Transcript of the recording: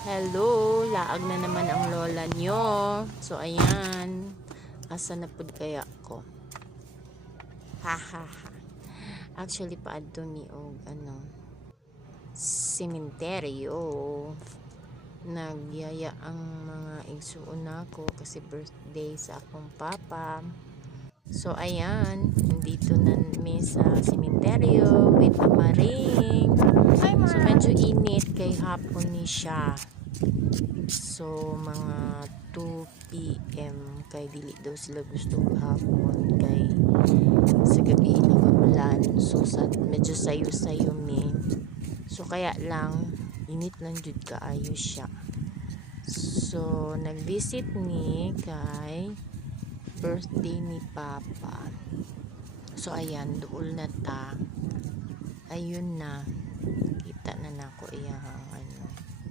Hello, laag na naman ang lola nyo. So, ayan. Asa na pud kaya ko? Ha ha ha. Actually, paadto mi og sementeryo. Nagyaya ang mga igsuon nako kasi birthday sa akong papa. So, ayan. Nandito na mi sa sementeryo with Mama Ring. So, medyo init kay hapon ni siya. So, mga 2 PM kay dili daw sila gusto hapon kay sa gabi nag-ulan. So, medyo sayo-sayo mi. So, kaya lang init lang jud kaayo siya. So, nag-visit ni kay birthday ni Papa. So, ayan, duol na ta. Ayun na. Kita na nako iyang